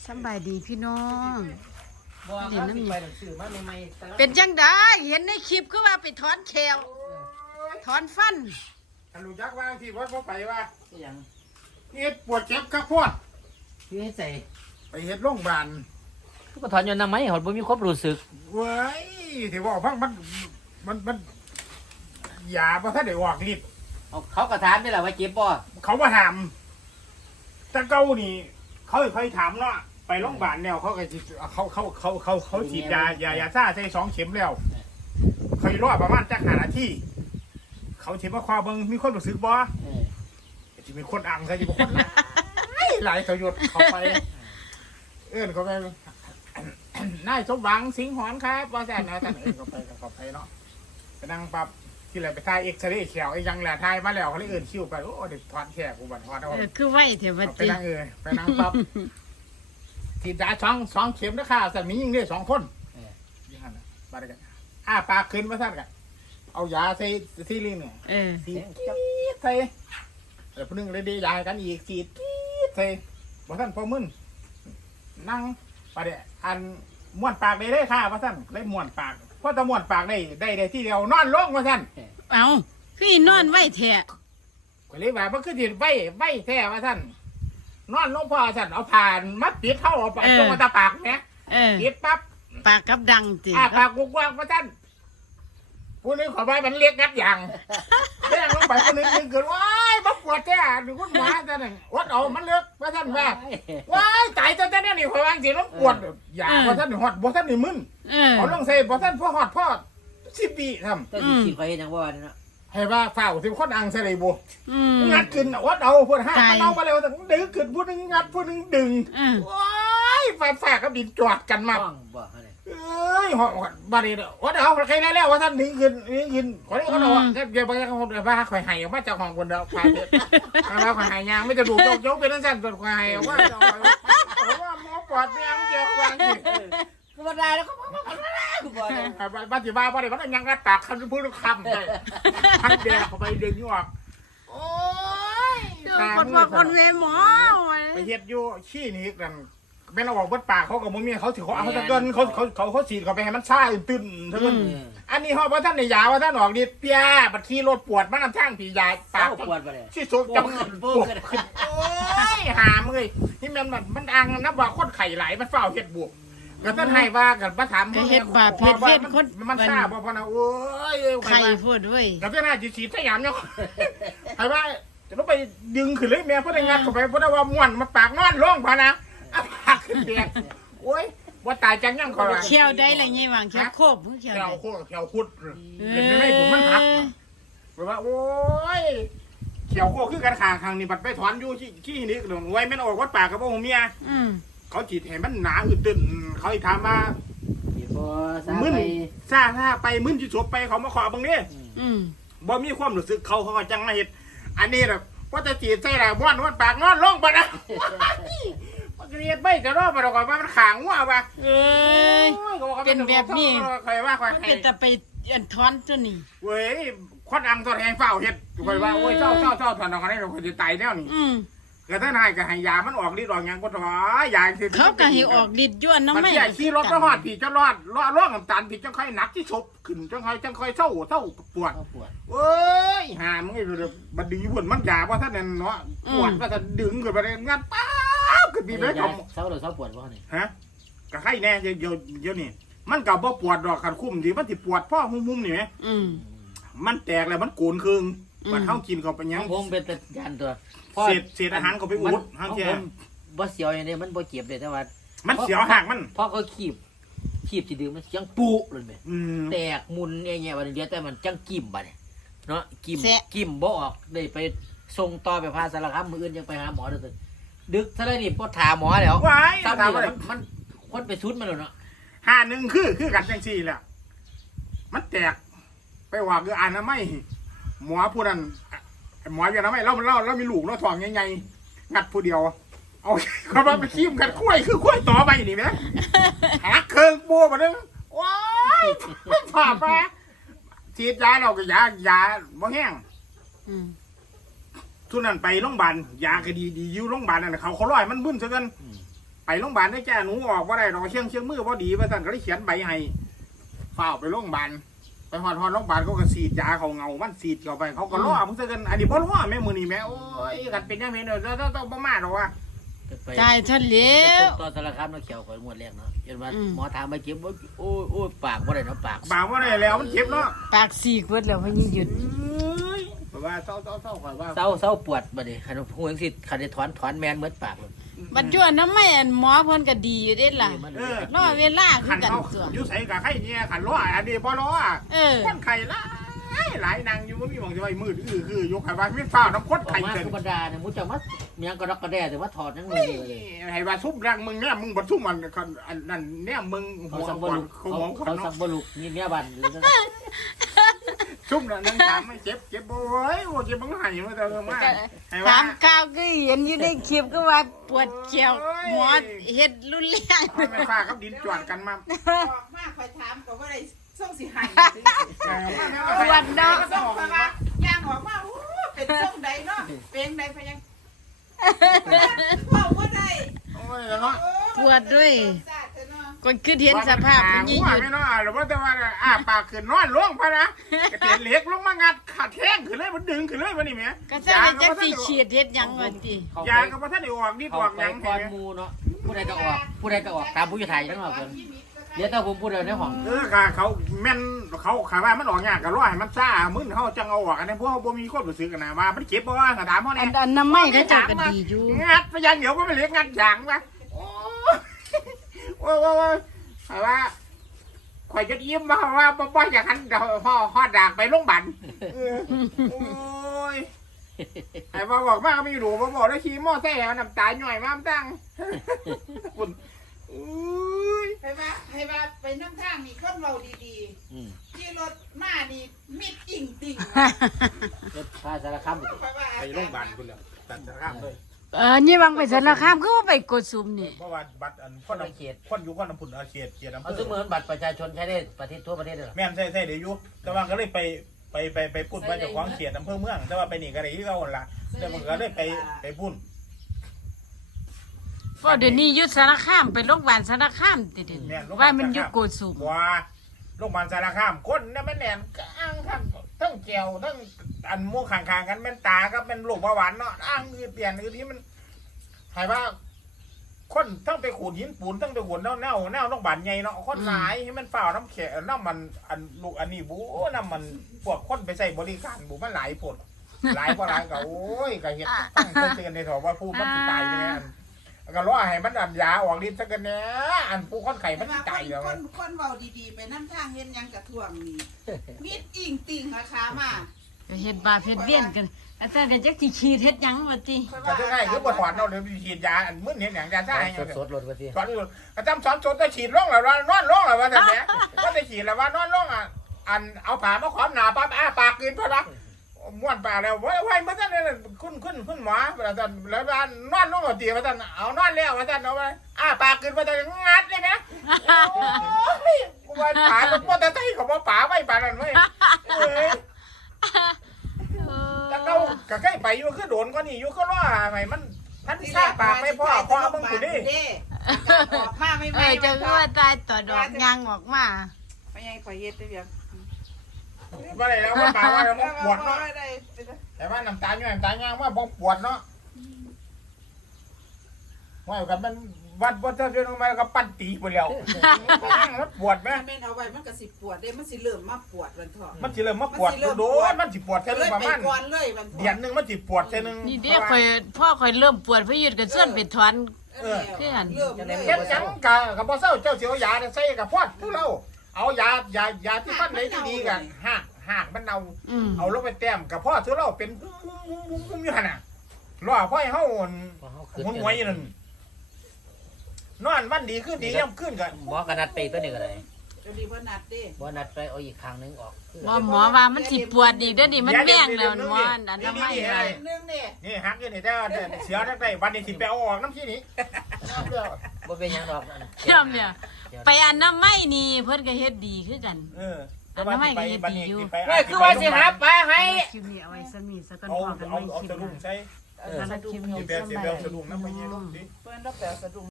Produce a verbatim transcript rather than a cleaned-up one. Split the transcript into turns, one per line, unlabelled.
สบายดีพี่น้อง
เดี๋ยวน้ำไปหนังสือมาใหม่ๆ
เป็นจังได้เห็นในคลิปก็ว่าไปถอนแขวถอนฟัน
อันรู้จักว่าที่วัดเขาไปว่า
อย่าง
เฮ็ดปวดเจ็บกระโพด
ที่ให้ใส่
ไปเฮ็ดโรงพยาบาล
ก็ถอนยนต์น้ำไหมหอดบ่มีความรู้สึก
เว้ยที่ว่าพังมันมันมันยาบ่ทันได้ออกฤทธิ์
เอาเขากระถามได้แหละว่าเจ็บป่ะ
เขาบ่ถามแต่เก่านี่เขาเคยถามเนาะไปโรงพยาบาลแล้วเขาก็สิเขาเขาเขาเขาเขาฉีดยายายาซ่าใส่สองเข็มแล้วเขารอประมาณจักห้านาทีเขาสิมาคว้าเบิ่งมีคนรู้สึกบ่สิมีคนอังใส่อยู่บ่คนหลายสยดเข้าไปเอิ้นเขาไปนายสมหวังสิงห์หอนครับว่าแซ่นะท่านเอิ้นเขาไปเขาไปเนาะไปนั่งปั๊บที่ไหนไปถ่ายเอ็กซเรย์แขวไอ้ยังแหละถ่ายมาแล้วเขาเลยเอิ้นคิวไปโอ้เด็กถอนแขวกูบัดถอนเอา
เออคือไหวเถอะบัด
ไป
นี้
นั่งเออไปนั่งปั๊บทีดาสองสองเข็มนะค่ะสัตว์มียิงได้สองคนยี่ห้อน่ะบาดกันอ้าปากขึ้นมาท่านกันเอายาใส่ซีรีส์เนี่ย
เออ
สีดใส่แล้วพนึงเลยดียากันอีกสีดใส่บ่ท่านพอมึนนั่งไปเดี๋ยวอันม้วนปากได้เลยค่ะว่าท่านเลยม้วนปากเพราะถ้าม้วนปากได้ได้ได้ที่เดียวนอนลงว่าท่าน
เอาคืออีนอนไหวแท้
ก็เลยว่ามันคือที่ใบใบแท้ว่าท่านนอนลงพอท่านเอาผ่านมัดปิดเข้าเอาไปตรงตาปากเนี่ย
เออ
ปิดปั๊บ
ปากกับดังติ
อ่าปากกว้างๆว่าท่านผู้นึงขอไปมันเรียกงัดอย่างแจ้งลงไปผู้นึงนึงเกิดว้ายบักปวดแท้หรือคุณหมอท่านวัดเอามันเลือกว่าท่านว่าว้ายตายจนท่านนี่ขอวางสิน้ำปวดอย่าว่าท่านหอดว่าท่านนี่มึน
เออ
เอาลงใส่ว่าท่านพ่อหอดพ่อสิบปีท
แต่ที่ฉีดไปยังว่าเนาะ
ำให้ว่าฝ้าสิคนอังใส่เลยบุ
อืม
งัดขึ้นวัดเอาพูดห้ามันเอาไปเลยแต่ดึงขึ้นพูดนึงงัดพูดนึงดึง
เออ
ว้ายฝ้าฝ้ากับดินจอดกันมา
ต้องบ่ฮะเนี่ย
เอ้ยหอดบาดนี้วัดเอาใครได้แล้วว่าท่านดึงขึ้นดึงขึ้นขอได้เขาเอาเดี๋ยวบางอย่างเขาว่าข่อยหายออกมาจากห้องคนเดียวข่อยเด็ดแล้วข่อยหายยางไม่จะดูโจ๊กโจ๊กเป็นนั่นสั่นส่วนข่อยหายว่าว่าหมอปอดไม่เอาเกี่ยวกับสิ
ก็บ่ได้แล้วก็บ่ได้กูบ่ได้
บ้านที่บ้านบ้านไหนบ้านยังกระตากคำพูดคำเลยทั้งเดียวเขาไปดึงอยู่ออกโอ้ย
คนบอกคนเวหมอ
ไปเฮ็ดอยู่ขี้นี้กันเป็นเราบอกวัดปากเขากับมึงมีเขาถือเขาเขาจะเกินเขาเขาเขาเขาฉีดเขาไปให้มันซ่าตื่นเท่านั้นอันนี้เขาว่าท่านในยาว่าท่านออกฤทธิ์เปียบัดขี้รถปวดมันน้ำช่างผียาปาก
ปวดบ่ได้
ที่สุดจังปวดโอ้ยหามเลยนี่มันแบบมันอังนับว่าคนไข่ไหลมันเฝ้าเฮ็ดบวกก็ท่านให้ว่ากันมาถาม
เฮ็ดบาปเฮ็ดเวทคน
มันซ่าบ่พอนะโอ้ย
ใครพูดด้วย
กับเจ้าหน้าจีสีสยามเนาะให้ว่าจะต้องไปดึงขึ้นเลยแม่เพราะได้งานเข้าไปเพราะว่าม่วนมาปากนอนร้องพอนะปากขึ้นแดงโอ้ยว่าตายจังยังเขาละ
เขียวได้ละไงวางเขียวโคบเขียว
เขียว
ได้
โคตรเขียวคุดเห็นไหมผมมันหักแปลว่าโอ้ยเขียวโคตรคือกันขางขางนี่บัดไปถอนอยู่ที่ที่นี่หลงไว้แม่นออกวัดปากกับพวกเมีย
อืม
เขาจีดเห็นมันหนาอึดตึนเขาอีกถามว่า
ที่บ่ซา
มึน
ไป
ซาถ้าไปมึนจิตสบไปเขามาขอบางนี้
อืม
บ่มีความรู้สึกเขาเขาก็จังมาเห็ดอันนี้แบบว่าจะจีดใส่ละม้วนม้วนปากนอนลงไปนะมันเรียดไม่จะรอดไปหรอกว่ามันขางว่าป่ะ
เอ้ย เป็นแบบนี้
ใครว่าใคร
มันเป็นแต่ไปอันถอนตัวนี้
เว้ยควันอังตัวแทงเฝ้าเห็ดใครว่าโอ้ยเจ้าเจ้าเจ้าถอนออกกันได้เราจะตายแน่นี่
อืม
ก็ถ้านายก็ให้ยามันออกฤทธิ์ออกยังก็ถอยยาคือ
เขาก็ให้ออกฤทธิ์ย้วนน้ำ
มัน
ไม่
ใหญ่ขี่รถก็หอดผีจะรอดรอดร่องน้ำตาลผีจังค่อยหนักที่ศพขึ้นจังค่อยจังค่อยเศร้าเศร้าปวด
เขาปวด
เอ้ยหามึงไอ้เรื่องบัดดึงญี่ปุ่นมันยาว่าท่านเนี่ยเนาะปวดว่าจะดึงขึ้นไปเลยงานป้าบขึ้นปีเลยกับ
เศร้าหรือเศร้าปวดบ่นี่
ฮะกะไข้แน่เยอะเยอะเยอะนี่มันกับบ่ปวดดอกขันคุ้มดีมันติปวดพ่อมุมๆนี่ไหม
อืม
มันแตกแล้วมันโกนคืง
อืม
มันเข้ากินเข้าไป
ข
ยั
อง งผมเป็นแต่ยันตัว
เศษเศษอาหารเขาไปอุด
ข
ห้า
อง ง
แก่
ผมบ่เสียวอย่างนี้มันบ่เจ็บเลยแต่ว่า
มันเสียวหักมัน
พอเขาขีบขีบที่ดื่มมันยังปุเลยแม่
อืม
แตกมุนแง่ๆวันเดียวแต่มันจังกิ่มบัดเนี่ยเนาะกิ่ม
แซะ
กิ่มบ่ออกได้ไปส่งต่อไปพาสารคามมื้ออื่นยังไปหาหมอเด้อตัวดึกซะแล้วนี่บ่ถามหมอแล้ว
ว้าย
ตาม
ถาม
นี่
ว่า
มันมันคนไปสุดมาแล้วเนาะ
หาหนึ่งคือคือกันจังซี่แหละมันแตกไปว่าคืออ่านนะไม่หมอผู้นั้นหมออย่างนั้นไม่เราเราเรามีลูกเราท้องใหญ่ๆงัดผู้เดียวเอาเขามาไปขี้มกันคุ้ยคือคุ้ยต่อไปนี่ไหมหักเครื่องบัวมาดึงว้ายไม่ผ่าไปฉีดยาเราก็ยายาบ่แห้ง
อืม
ทุนนั้นไปโรงพยาบาลยาก็ดีดีอยู่โรงพยาบาลนั่นเขาเขาร้อยมันบึ้นซะกันไปไปโรงพยาบาลได้แจ้หนูออกว่าได้ดอกเชียงเชียงมือพอดีว่าท่านก็เลยเขียนใบให้ฝ้าวไปโรงพยาบาลไปหอดหอดโรงพยาบาลเขาก็ฉีดยาเขาเงามันฉีดเข้าไปเขาก็ล่อมึงซะกันอันนี้บ่ล่อแม่มือนี่แม่โอ้ยกันเป็นยังไงเนาะต้องต้องประมาทหรอวะ
ตายท่านเลี้ยว
ตอนสารคามเราเขียวข่อยงวดแรกเนาะจนว่า
อืม
หมอถามมาเก็บว่าโอ้ยโอ้ยปากบ่ได้เนาะปาก
บางว่าได้แล้วมันเจ็บเนาะ
ปากสีกเบิดแล้วพะนี่หยุด
เพราะว่าเศร้าเศร้าเศร้าข่อยว่า
เศร้าเศร้าปวดบ่ดิคันพูดจังซี่คันได้ถอนถอนแมนเบิดปากเลย
บัดจวนน้ำไม่อันหมอเพิ่นก็ดีอยู่เด้ล่ะ
มัน
เออ
รอเวลาคื
ขั
อน กัน
เขา
ตัว
อยู่ใส่กับไข่เนี่ยขันล้ออันนี้บ่ล้อ
เออ
คนไข่หลายหลายนางอยู่บ่มีหวังจะไปมืดอื้อคือยกไข่ว่ามีฟ้าน้ำข้น
ออก
ไข่
มา
เกิน
ธรรมดาเนี่ยมุจะมาเมียงกระดอกกระแดแต่ว่าถอดยังมื
เฮ้
อย ดีเลย
ให้ว่าซุ่มรังมึงเนี่ยมึงบ่ซุ่มมันอันนั้นเนี่ยมึง
เขา
หัว
สั่งบ
ก่อน
ลุก
เขา
เขา
หัวก่อ
เขา
น
สั่ง
เนาะ
บลุกนี่เมียบันหรือจัง
ซุ่มน่ะนั่งถามไม่เจ็บเจ็บโอ้ยโอ้เจ็บมึงหายมาแต่เมื่อมาให้
ถา
ว่า
มข่าวก็เห็นอยู่ในคลิปก็ว่าปวดเขียว
โอ้ย
หมอเฮ็ดรุนแรง
มันไม่ฟ้ากับดินจวดกันมา
ออกมาคอยถามก็ว่าได้ส่งสิใหาย
ปวดเนาะ
ส่งไปว่าย่างออกมาโอ้เป็นส่งใดเนาะเป็นใดพยังบอกว่าได้
โอ้ยเนาะ
ปวดด้วยก็คือเห็นสภาพมัน
หั
ยิ่ง
ว
หยุด
ไม่เนาะหรือว่าแต่ว่าอ้าปากขึ้นนอนล่วงพะนะกระเตียนเหล็กลงมางัดขาดแข้งขึ้นเลยมันดึงขึ้นเลยมันนี่แม่
ก็จะไปจักสิฉีดเฮ็ดหยังว่าติ
ยาก็บ่ทันได้ออกนี่
เขา
ออก
ไป
หยัง
ก้อนมูเนาะผู้ใดก็ออกผู้ใดก็ออกตามผู้อยู่ไทยทั้งหมดเลยเดี๋ยวถ้าผมพูดเดี๋ยวในห้อง
เออค่ะเขาแม่นเขาขาว่ามันออกยากก็รอให้มันซ่ามึนเขาจังเอาออกอันนี้พวกบ่มีคนรู้สึกกันนะว่ามันเจ็บบ่ว่าก็ถามเขา
อั
แน่
นอันน้ำไม่ก็เจ้าก็ดีอยู่
งัดไปยังเดี๋ยวก็ไม่เล็กงัดยางวะโอ้โอ้โอ้ไอ้ว่าข่อยจะยิ้มมาว่าบ่บ่อยากหันเดี๋ยวพ่อฮอดดากไปโรงพยาบาลโอ้ยไอ้ว่าบอกมาก็ไม่รู้บ่บอกแล้วขี่มอไซค์น้ำตาหน่อยมาตั้งคุณอุ้ย
ให้ว่าให้ว่าไปน้ำทางนี่คนเราดี
อืม
ๆที่รถมานี่มิดจริงจริง
รถพาสารคาม
ไปโรงพยาบาลคุณแล้วตัดข้ามเลย
เออนี่บางไปสารคามก็ว่าไปกดซุมนี่
เพราะว่าบัตรอันคนอำเขตคนอยู่คนอำเภอเขตเขตอำเภ
เอา
อ
ซึ่งเหมือนบัตรประชาชนใช้ได้ประเทศทั่วประเทศเลยเหรอ
แม่นใช่ใช่เดี๋ยวอยู่แต่ว่าก็เลยไปไปไปไปพูดไปจากของเขตอำเภอเมือง แต่ว่าไปนี่ก็ได้ที่เขาหั่นละแต่มันก็เลยไปไปพูด
เพราะเดี๋ยวนี้อยุดสารคามไปโรงพยาบาลสารคามติเดว่ามันอยู่โกดซุม
ว่าโรงพยาบาลสารคามคนเนี่ยมันแน่นกอ้างทั้งทั้งแก้วทั้งอันม่วงข้างๆกันเป็นตาก็เป็นโรคเบาหวานเนาะอ้างอืดเปลี่ยนอืดที่มันหายว่าคนทั้งไปขูดหินปูนทั้งไปขูดเน่าเน่าเน่าโรงพยาบาลใหญ่เนาะคนหลายให้มันเปล่าน้ำแข็งน้ำมันอันลูกอันนี้บูน้ำมันพวกคนไปใส่บริการบูมันหลายผลหลายกว่าหลายก็โอ้ยก็เห็นตั้งเตือนในถอว่าผู้มันสิตายไปแล้วก็รอให้มันอันยาออกฤทธิ์ซะกันเนี้ยอันผู้คนไข่มันสิตายแล้ว
คนคนเบาดีๆ ไปน้ำทางเห็นยังกระท่วงนี่มิดจริงจริงราคามา
ก็เฮ็ดบาปเฮ็ดเวียนกันอาจารย์ก็จักสิฉีดเฮ็ดหยังว่าติ
ก็จะได้คือบทถอนเราเดี๋ยวฉีดยาอันมึนเห็นอย่างยาซ่าอย่าง
สดสดๆรถประเทศ
ถอนอยู่ก็จำสอนสดจะฉีดร่องแล้วว่านอนร่องแล้วว่าแต่เนี้ยก็จะฉีดแล้วว่านอนร่องอ่ะอันเอาผ่ามาขอมหนาปั๊บอ้าปากกินพอละม้วนปากแล้วไว้ไว้มาท่านเนี่ยขึ้นขึ้นขึ้นหมอแล้วท่านแล้วท่านนอนร่องหัวตีมาท่านเอานอนแล้วมาท่านเอาไปอ้าปากกินมาท่านงัดเลยนะโอ้ยกูว่าป่ามันปวดแต่ไตของว่าป่าไม่ป่านั่นไม่เอ้ย แต่เขาก็ใกล้ไปอยู่คือโดนก็นี่อยู่ก็รอไหมมันท่านที่ทราบปากไม่พ่อพ่อมึงกูดิ
ออกมาไม่
เอ
ไม่
อจะคือว่าตายต่อดอกยางออกมา
ไปยังขอเย็ดได้เบียง
ว่าอะไรแล้วว่าปากว่าเราปวดเนาะ
ได้
แต่ว่าน้ำตาลอยู่น้ำตาลย่างว่าบ่ปวดเนาะว่าอยู่กับมันวัดวัดเจ้าเจ้าลงมาก็ปั้นตีไปแล้วมันปวดไหม
ถ้าเป็นเอาไว้มันก็สิปวดเด้มันสิเริ่มมาปวดวันทอ
มันสิเริ่มมาปวดโดนมันสิปวดแค่
เลย
ประ
ไป
มาณ
ก่อนเลยวันทอ
เดือนหนึ่งมันสิปวดแค่นึง
นี่เด้ข่อยพ่อข่อยเริ่มปวดพยุดก็ส่วนไปถอน
เริ่ม
เจ็บจังกะกับบ่เศร้าเจ้าเสียวยาใส่กับพอดคือเราเอายายายาที่ฟันไหนที่ดีกันหักหักมันเน่า
อืม
เอาลงไปแต้มกับพ่อซื้อเราเป็นหุ้มหุ้มหุ้มหุ้มหุ้มอยู่หันน่ะรอพ่อให้เฮาหุ่นหวยนั่นนอนมันดีขึ้นดีย่ำขึ้นกัน
หมอกระนัดไปตัวนี้ก็ได้
จะดีว่านัดดิ
บ่นัดไปเอาอีกครั้งนึงออก
หมอหมอว่ามันสิปวดอีกเด้อนี่มันแม่งแล้วหมออันนั้นไม่
เรื่องนี่
นี่หักอยู่นี่แต่เสียวทั้งได้วันนี้สิไปเอาออกน้ำขี้นี้
บ่เป็นหยังดอก
เชื่อมเนี่ยไปอันน้ำไม่นี่เพิ่นก็เฮ็ดดีคือกัน
เออแต่ว่าสิไปบัดนี้สิไป
เฮ้ยคือว่าสิหาปลาให้
คลิปนี้เอาไว้สักนิดสักก่อน
เอา
พอกัน
เอา
ไม่
เอา
คลิป
สะดุ้ง
หน้า
ใส่
สำหรับคลิปนี้
สิไป
ส
สิ
บา
ไป
ย
เอาสะดุ้งน้ำไปเย็นดิ
เปิ้นรับแต่สะดุ้ง